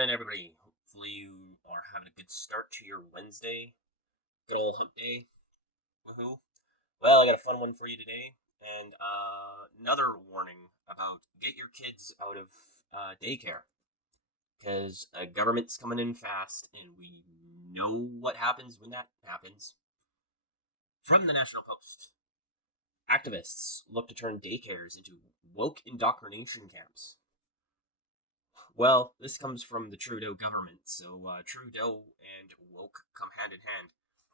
morning, everybody. Hopefully, you are having a good start to your Wednesday. Good old hump day. Woohoo. Well, I got a fun one for you today. And another warning about get your kids out of daycare. Because government's coming in fast, and we know what happens when that happens. From the National Post, activists look to turn daycares into woke indoctrination camps. Well, this comes from the Trudeau government, so Trudeau and woke come hand in hand.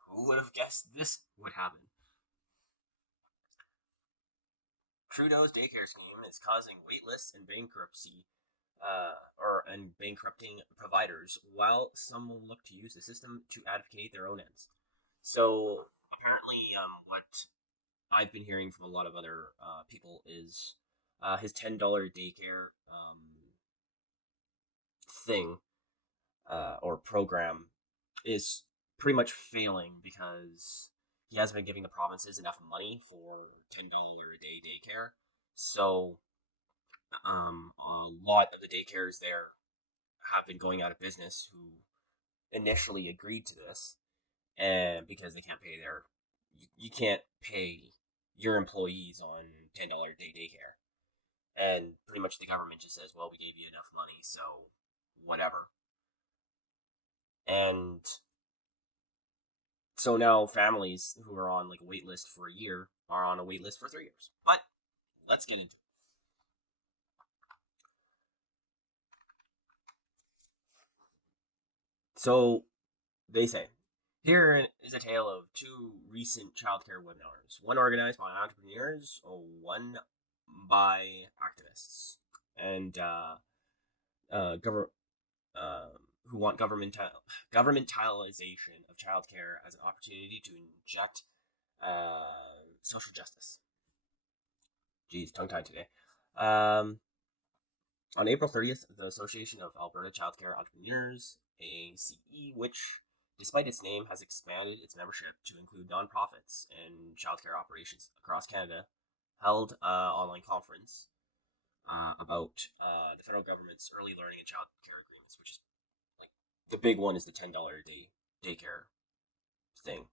Who would have guessed this would happen? Trudeau's daycare scheme is causing waitlists and bankruptcy, and bankrupting providers, while some will look to use the system to advocate their own ends. So apparently, what I've been hearing from a lot of other people is his $10 daycare thing or program is pretty much failing because he hasn't been giving the provinces enough money for $10 a day daycare. So a lot of the daycares there have been going out of business who initially agreed to this, and because they can't pay you can't pay your employees on $10 a day daycare. And pretty much the government just says, well, we gave you enough money, so whatever. And so now families who are on like a wait list for a year are on a wait list for 3 years. But let's get into it. So they say, here is a tale of two recent childcare webinars, one organized by entrepreneurs, one by activists, and who want governmentalization of childcare as an opportunity to inject social justice. Geez, tongue-tied today. On April 30th, the Association of Alberta Childcare Entrepreneurs, AACE, which, despite its name, has expanded its membership to include nonprofits and childcare operations across Canada, held an online conference about the federal government's early learning and childcare agreements, which is like the big one is the $10 a day daycare thing.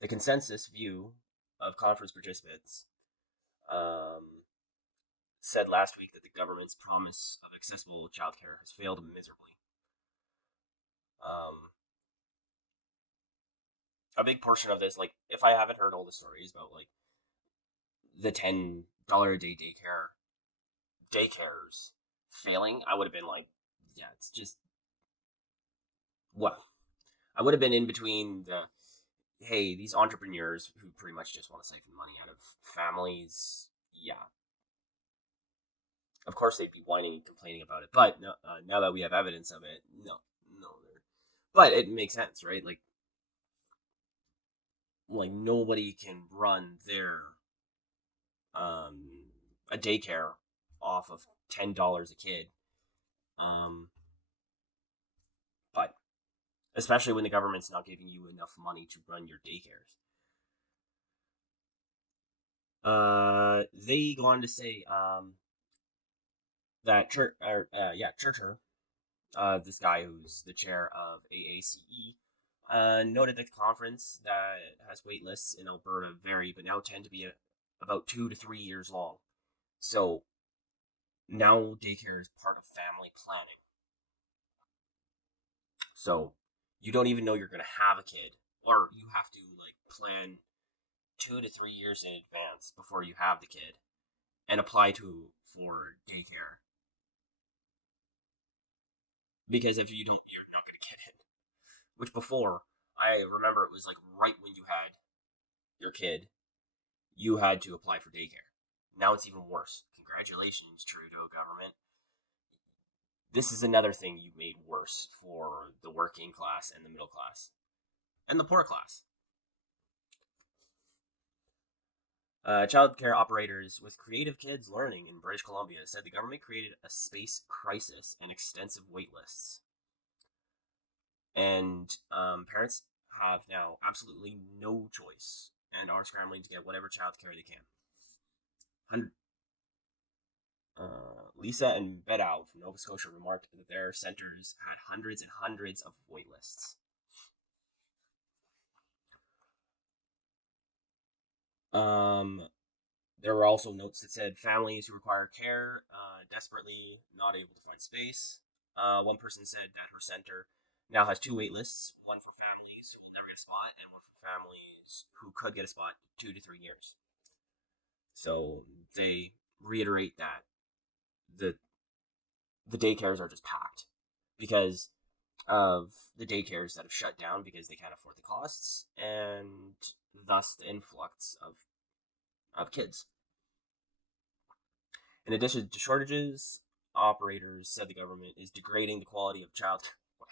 The consensus view of conference participants said last week that the government's promise of accessible childcare has failed miserably. A big portion of this, like, if I haven't heard all the stories about like the $10 a day daycares failing, I would have been like, yeah, it's just well, I would have been in between the hey, these entrepreneurs who pretty much just want to siphon money out of families. Yeah, of course they'd be whining and complaining about it, but no, now that we have evidence of it, no. But it makes sense, right? Like nobody can run their a daycare off of $10 a kid. But especially when the government's not giving you enough money to run your daycares. They go on to say that Churcher, this guy who's the chair of AACE, noted that the conference that has wait lists in Alberta vary, but now tend to be about 2 to 3 years long. So now daycare is part of family planning. So you don't even know you're going to have a kid, or you have to like plan 2 to 3 years in advance before you have the kid and apply for daycare. Because if you don't, you're not going to get it. Which before, I remember it was like right when you had your kid, you had to apply for daycare. Now it's even worse. Congratulations, Trudeau government. This is another thing you made worse for the working class and the middle class and the poor class. Childcare operators with Creative Kids Learning in British Columbia said the government created a space crisis and extensive wait lists. And parents have now absolutely no choice and are scrambling to get whatever childcare they can. Lisa and Bedau from Nova Scotia remarked that their centers had hundreds and hundreds of wait lists. There were also notes that said families who require care desperately not able to find space. One person said that her center now has two wait lists, one for families who will never get a spot and one for families who could get a spot 2 to 3 years. So they reiterate that the the daycares are just packed because of the daycares that have shut down because they can't afford the costs and thus the influx of kids. In addition to shortages, operators said the government is degrading the quality of child. Well,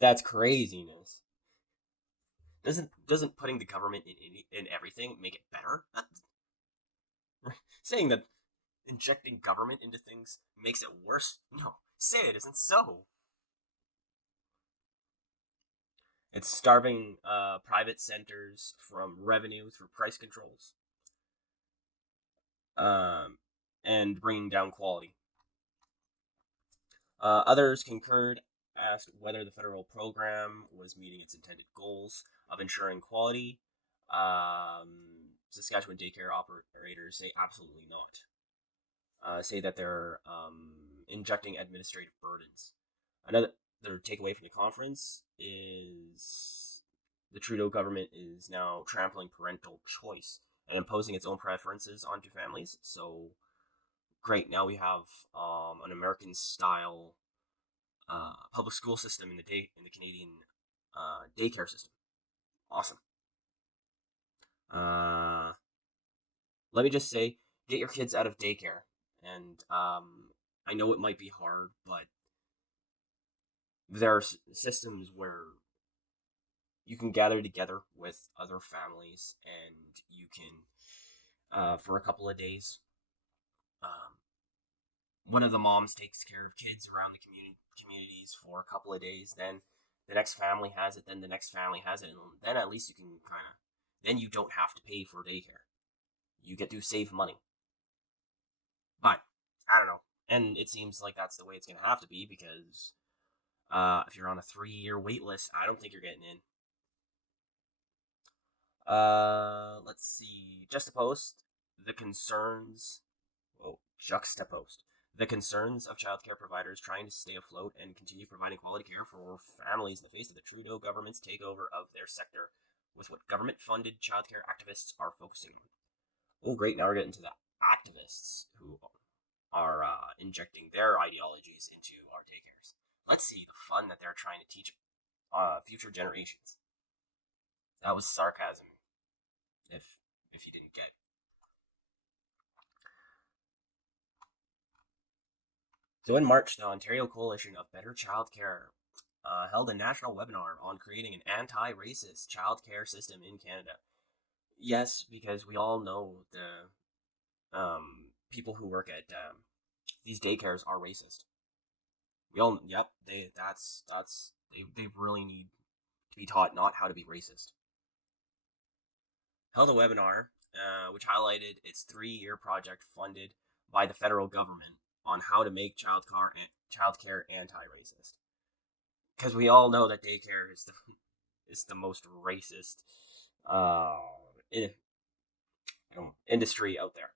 that's craziness. Doesn't putting the government in everything make it better? Saying that injecting government into things makes it worse? No, say it isn't so. It's starving private centers from revenue through price controls, um, and bringing down quality. Others concurred, asked whether the federal program was meeting its intended goals of ensuring quality. Saskatchewan daycare operators say absolutely not. Say that they're injecting administrative burdens. Another takeaway from the conference is the Trudeau government is now trampling parental choice and imposing its own preferences onto families. So great, now we have an American style public school system in the Canadian daycare system. Awesome. Let me just say, get your kids out of daycare. And I know it might be hard, but there are systems where you can gather together with other families and you can, for a couple of days, um, one of the moms takes care of kids around the communities for a couple of days. Then the next family has it. Then the next family has it, and then at least you can kind of. Then you don't have to pay for daycare. You get to save money. But I don't know, and it seems like that's the way it's gonna have to be because if you're on a 3 year wait list, I don't think you're getting in. Let's see. Juxtapost the concerns. Whoa, juxtapost the concerns of childcare providers trying to stay afloat and continue providing quality care for families in the face of the Trudeau government's takeover of their sector, with what government-funded childcare activists are focusing on. Oh, great! Now we're getting to the activists who are injecting their ideologies into our daycares. Let's see the fun that they're trying to teach future generations. That was sarcasm, if you didn't get. So in March, the Ontario Coalition of Better Childcare held a national webinar on creating an anti-racist childcare system in Canada. Yes, because we all know the people who work at these daycares are racist. We all, yep, they really need to be taught not how to be racist. Held a webinar which highlighted its 3 year project funded by the federal government on how to make childcare anti-racist. Because we all know that daycare is the most racist industry out there.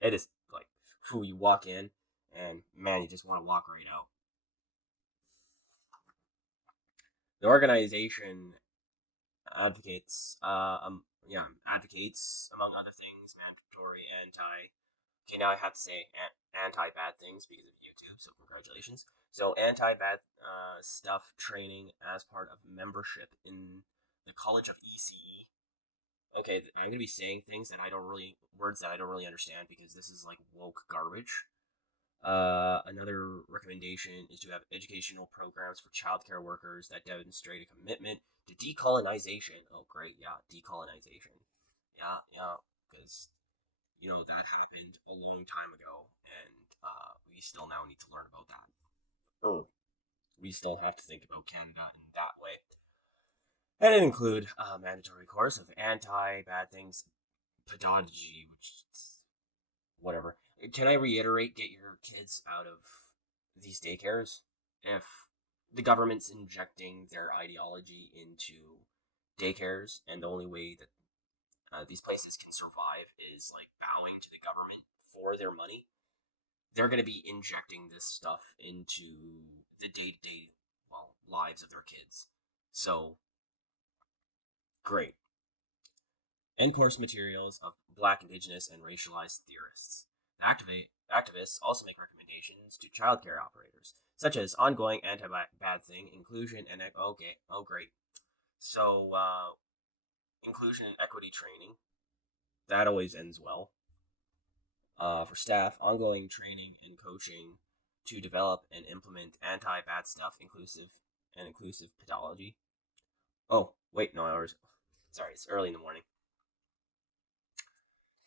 It is like who you walk in and man, you just want to walk right out. The organization advocates, advocates among other things, mandatory anti. Okay, now I have to say anti bad things because of YouTube. So congratulations. So anti bad stuff training as part of membership in the College of ECE. Okay, I'm gonna be saying things that words that I don't really understand because this is like woke garbage. Another recommendation is to have educational programs for childcare workers that demonstrate a commitment to decolonization. Oh, great, yeah, decolonization. Yeah, because that happened a long time ago, and we still now need to learn about that. Oh, we still have to think about Canada in that way. And it include a mandatory course of anti-bad things pedagogy, which whatever. Can I reiterate? Get your kids out of these daycares. If the government's injecting their ideology into daycares, and the only way that these places can survive is like bowing to the government for their money, they're going to be injecting this stuff into the day-to-day, well, lives of their kids. So great. And course materials of Black, Indigenous, and racialized theorists. The activists also make recommendations to childcare operators, such as ongoing anti-bad thing, inclusion, and okay, oh great. So inclusion and equity training, that always ends well. For staff, ongoing training and coaching to develop and implement anti-bad stuff, inclusive pedagogy. Oh wait, no, sorry, it's early in the morning.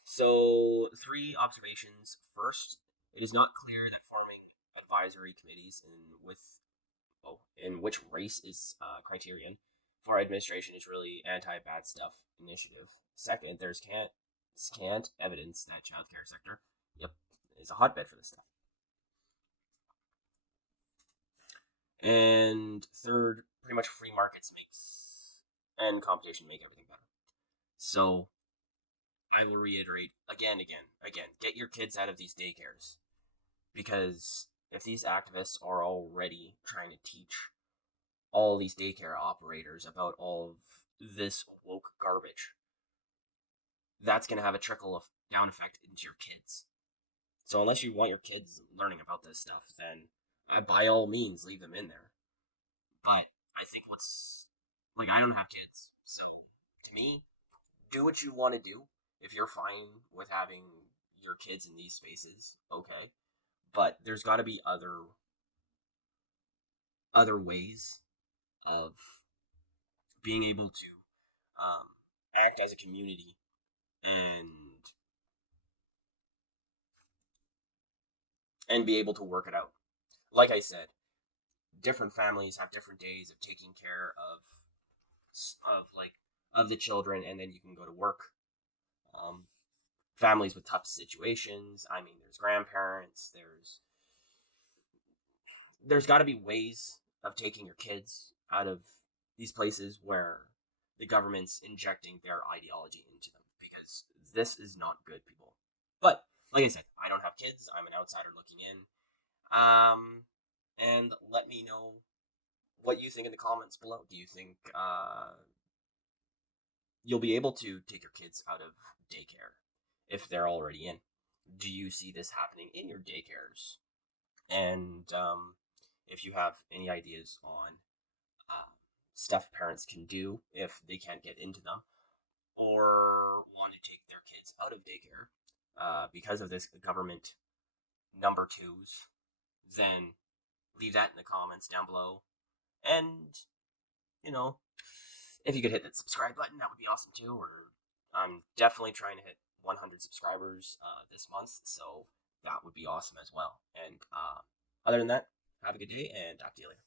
So, three observations. First, it is not clear that forming advisory committees in which race is criterion for administration is really anti-bad stuff initiative. Second, there's scant evidence that childcare sector, yep, is a hotbed for this stuff. And third, pretty much free markets and competition make everything better. So I will reiterate again, get your kids out of these daycares. Because if these activists are already trying to teach all these daycare operators about all of this woke garbage, that's going to have a trickle of down effect into your kids. So unless you want your kids learning about this stuff, then by all means leave them in there. But I think I don't have kids, so to me, do what you want to do. If you're fine with having your kids in these spaces, okay. But there's got to be other ways of being able to act as a community and be able to work it out. Like I said, different families have different days of taking care of the children, and then you can go to work. Families with tough situations. I mean, there's grandparents. There's got to be ways of taking your kids out of these places where the government's injecting their ideology into them, because this is not good, people. But like I said, I don't have kids. I'm an outsider looking in. And let me know what you think in the comments below. Do you think you'll be able to take your kids out of daycare if they're already in? Do you see this happening in your daycares? And if you have any ideas on stuff parents can do if they can't get into them, or want to take their kids out of daycare because of this government number twos, then leave that in the comments down below. And, if you could hit that subscribe button, that would be awesome too. Or I'm definitely trying to hit 100 subscribers this month, so that would be awesome as well. And other than that, have a good day and talk to you later.